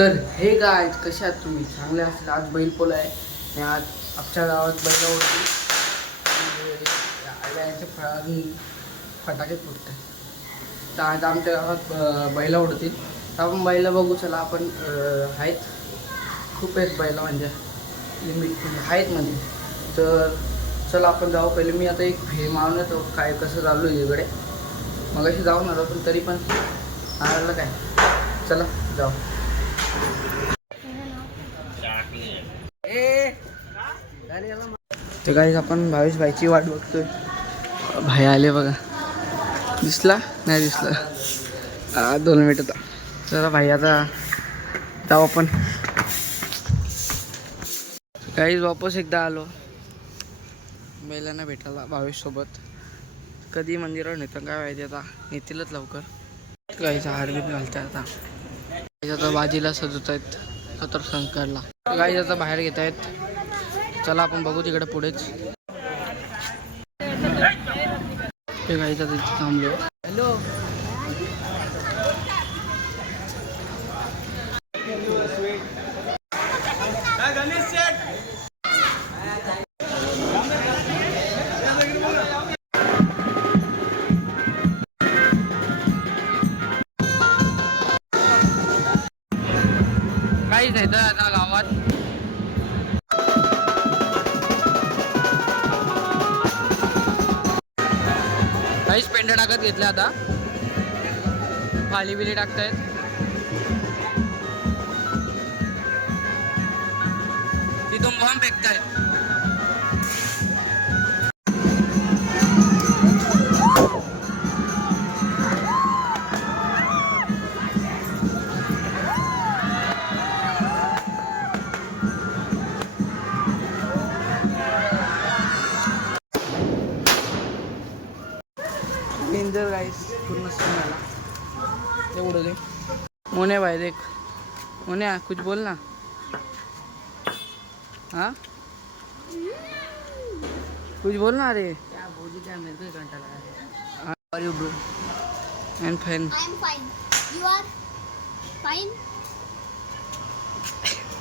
तर हे काय कशा आहात तुम्ही? चांगले असेल. आज बैलपोळा आहे आणि आज आमच्या गावात बैलावरती यांचे फटाके फुटते. तर आज आमच्या गावात बैला उडतील. तर आपण बैला बघू. चला आपण आहेत खूप आहेत बैला, म्हणजे लिमिट आहेत म्हणजे. तर चला आपण जाऊ. पहिले मी आता एक हे मारून येतो काय कसं चालू आहे इकडे. मग अशी जाऊन आलो पण तरी पण आलं काय. चला जाऊ. ते काहीच आपण भावेश भाईची वाट बघतोय. भाई आले बघा. दिसला नाही दिसला. 2 मिनिट. चला भाई आता जाऊ आपण. काहीच वापस एकदा आलो बैलांना भेटायला भावेश सोबत. कधी मंदिरावर नेतं काय माहिती, आता नेतीलच लवकर. काहीच हारबीत घालतात आता बाजीला सजवत आहेत सतर शंकरला. काही आता बाहेर घेत आहेत. चला आपण बघू तिकडे पुढेच. ते काहीच आता इथे थांबलो. हॅलो काहीच नाही तर आता गावात काहीच पेंड टाकत घेतले. आता फाली बिली टाकतायत. तिथून बॉम्ब फेकतायत. डेंजर गाइस पूर्ण सीन झाला. एवढं दे मोने भाई देख. मोने कुछ बोल ना. हाँ कुछ बोल ना. अरे क्या बोलू क्या, मेरे को ही घंटा लगा. How are you bro? I'm fine. I'm fine. You are fine?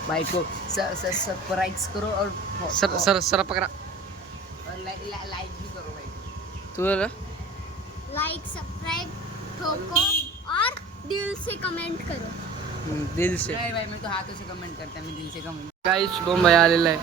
भाई को सब्सक्राइब करो और सर पकड़ा और लाइक भी करो भाई. तू लाइक सब्सक्राइब ठोको और दिल से कमेंट करो. दिल से. नहीं भाई मैं तो हाथों से कमेंट करता, मैं दिल से कमेंट. गाइस शुभम भाई आलेला आहे.